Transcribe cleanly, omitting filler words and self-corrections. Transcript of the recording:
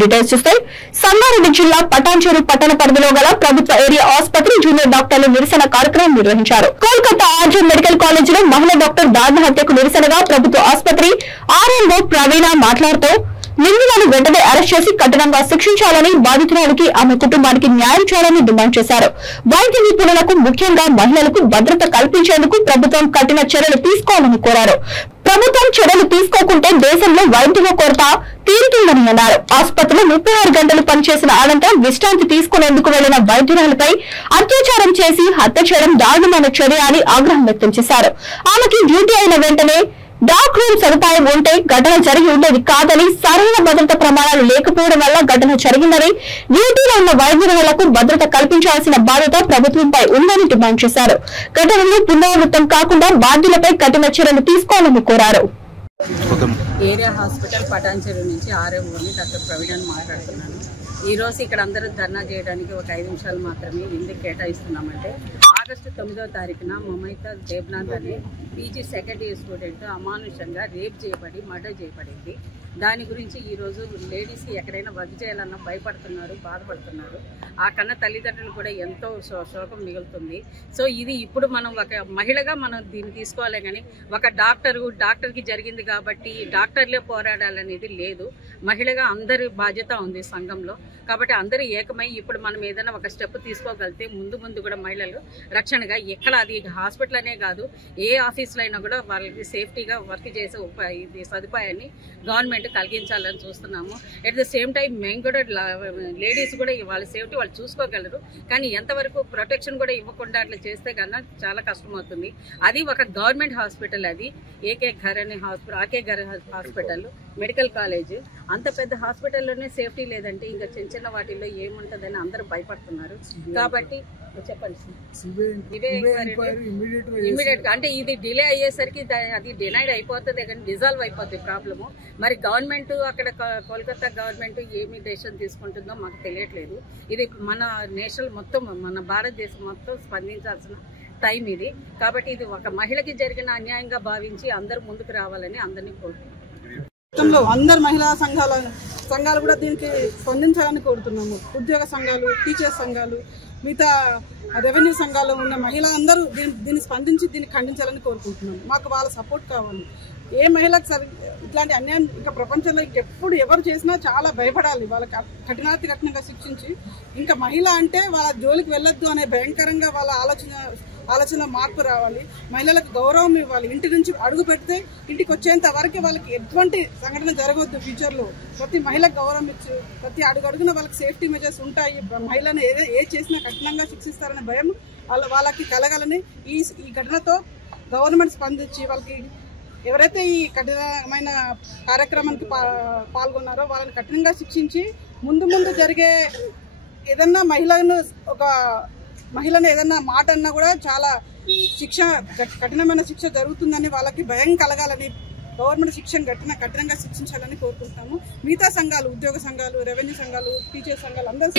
Details చూస్తే సంగారెడ్డి జిల్లా పటాన్చెరు పట్టణ పరిధిలో గల ప్రభుత్వ ఏరియా ఆసుపత్రి జూనియర్ డాక్టర్లు నిరసన కార్యక్రమం నిర్వహించారు. కోల్కతా ఆర్జే మెడికల్ కాలేజ్ లో మహిళా డాక్టర్ దారుణ హత్యకు నిరసనగా ప్రభుత్వ ఆసుపత్రి ఆర్ఎంఓ ప్రవీణ మాట్లాడుతూ నిందితులను వెంటనే అరెస్ట్ చేసి కఠినంగా శిక్షించాలని, బాధితురాలికి ఆమె కుటుంబానికి న్యాయం చేయాలని డిమాండ్ చేశారు. వైద్య నిపుణులకు ముఖ్యంగా మహిళలకు భద్రత కల్పించేందుకు ప్రభుత్వం కఠిన చర్యలు తీసుకోవాలని కోరారు. ప్రభుత్వం చర్యలు తీసుకోకుంటే దేశంలో వైద్యుల కొరత తీరుతుందని అన్నారు. ఆసుపత్రిలో 36 గంటలు పనిచేసిన అనంతరం విశ్రాంతి తీసుకునేందుకు వెళ్లిన వైద్యురాలపై అత్యాచారం చేసి హత్య చేయడం దారుణమైన చర్య అని ఆగ్రహం వ్యక్తం చేశారు. ఆమెకి డ్యూటీ అయిన వెంటనే డాక్ రూమ్ సదుపాయం ఉంటే ఘటన జరిగి ఉండేది కాదని, సరైన భద్రత ప్రమాణాలు లేకపోవడం వల్ల ఘటన జరిగిందని, డ్యూటీలో ఉన్న వైద్యులకు భద్రత కల్పించాల్సిన బాధ్యత ప్రభుత్వంపై ఉందని డిమాండ్ చేశారు. ఘటనలు పునరావృతం కాకుండా బాధ్యులపై కఠిన చర్యలు తీసుకోవాలని కోరారు. ఏరియా హాస్పిటల్ పటాన్చెరు నుంచి ఆర్ఎంఓని డాక్టర్ ప్రవీణ్ మాట్లాడుతున్నాను. ఈ రోజు ఇక్కడ అందరూ ధర్నా చేయడానికి ఒక 5 నిమిషాలు మాత్రమే ఎందుకు కేటాయిస్తున్నామంటే, ఆగస్టు 9వ తారీఖున మమైతా దేబ్నాథ్ అనే పీజీ సెకండ్ ఇయర్ స్టూడెంట్ అమానుషంగా రేప్ చేయబడి మర్డర్ చేయబడింది. దాని గురించి ఈరోజు లేడీస్కి ఎక్కడైనా వర్క్ చేయాలన్నా భయపడుతున్నారు, బాధపడుతున్నారు. ఆ కన్నా తల్లిదండ్రులు కూడా ఎంతో శోకం మిగులుతుంది. సో ఇది ఇప్పుడు మనం ఒక మహిళగా మనం దీన్ని తీసుకోవాలి, కానీ ఒక డాక్టర్కి జరిగింది కాబట్టి డాక్టర్లే పోరాడాలనేది లేదు. మహిళగా అందరి బాధ్యత ఉంది సంఘంలో. కాబట్టి అందరూ ఏకమై ఇప్పుడు మనం ఏదైనా ఒక స్టెప్ తీసుకోగలిగితే ముందు కూడా మహిళలు రక్షణగా ఎక్కడ, అది హాస్పిటల్ అనే కాదు, ఏ ఆఫీస్లో అయినా కూడా వాళ్ళకి సేఫ్టీగా వర్క్ చేసే ఇది సదుపాయాన్ని గవర్నమెంట్ కలిగించాలని చూస్తున్నాము. ఎట్ ద సేమ్ టైం మేము కూడా లేడీస్ కూడా వాళ్ళ సేఫ్టీ వాళ్ళు చూసుకోగలరు, కానీ ఎంతవరకు ప్రొటెక్షన్ కూడా ఇవ్వకుండా అట్లా చేస్తే కన్నా చాలా కష్టమవుతుంది. అది ఒక గవర్నమెంట్ హాస్పిటల్, అది ఏకే ఘర్ అనే హాస్పిటల్, హాస్పిటల్ మెడికల్ కాలేజ్. అంత పెద్ద హాస్పిటల్లోనే సేఫ్టీ లేదంటే ఇంకా చిన్న వాటిల్లో ఏముంటుందని అందరూ భయపడుతున్నారు. కాబట్టి చెప్పండి ఇమీడియట్ గా, అంటే ఇది డిలే అయ్యేసరికి అది డినైడ్ అయిపోతుంది, కానీ డిజాల్వ్ అయిపోతుంది ప్రాబ్లము. మరి గవర్నమెంట్ అక్కడ కోల్కతా గవర్నమెంట్ ఏమి డెసిషన్ తీసుకుంటుందో మాకు తెలియట్లేదు. ఇది మన నేషనల్ మొత్తం, మన భారతదేశం మొత్తం స్పందించాల్సిన టైం ఇది. కాబట్టి ఇది ఒక మహిళకి జరిగిన అన్యాయంగా భావించి అందరూ ముందుకు రావాలని అందరినీ కోరుతున్నాం. అందరు మహిళా సంఘాలు కూడా దీనికి స్పందించాలని కోరుతున్నాము. ఉద్యోగ సంఘాలు, టీచర్స్ సంఘాలు, మిగతా రెవెన్యూ సంఘాలు ఉన్న మహిళ అందరూ దీన్ని స్పందించి దీన్ని ఖండించాలని కోరుకుంటున్నాము. మాకు వాళ్ళ సపోర్ట్ కావాలి. ఏ మహిళకు ఇట్లాంటి అన్యాయం ఇంకా ప్రపంచంలో ఇంకెప్పుడు ఎవరు చేసినా చాలా భయపడాలి. వాళ్ళకి కఠినంగా శిక్షించి, ఇంకా మహిళ అంటే వాళ్ళ జోలికి వెళ్ళొద్దు అనే భయంకరంగా వాళ్ళ ఆలోచన మార్పు రావాలి. మహిళలకు గౌరవం ఇవ్వాలి. ఇంటి నుంచి అడుగు పెడితే ఇంటికి వచ్చేంత వరకు వాళ్ళకి ఎటువంటి సంఘటన జరగవద్దు. ఫ్యూచర్లో ప్రతి మహిళకు గౌరవం ఇచ్చి ప్రతి అడుగున వాళ్ళకి సేఫ్టీ మెజర్స్ ఉంటాయి. మహిళను ఏ చేసినా కఠినంగా శిక్షిస్తారనే భయం వాళ్ళకి కలగాలని ఈ ఘటనతో గవర్నమెంట్ స్పందించి వాళ్ళకి ఎవరైతే ఈ కఠినమైన కార్యక్రమానికి పాల్గొన్నారో వాళ్ళని కఠినంగా శిక్షించి ముందు జరిగే ఏదన్నా మహిళను ఏదన్నా మాట అన్నా కూడా చాలా కఠినమైన శిక్ష జరుగుతుందని వాళ్ళకి భయం కలగాలని గవర్నమెంట్ కఠినంగా శిక్షించాలని కోరుకుంటాము. మిగతా సంఘాలు, ఉద్యోగ సంఘాలు, రెవెన్యూ సంఘాలు, టీచర్ సంఘాలు అందరూ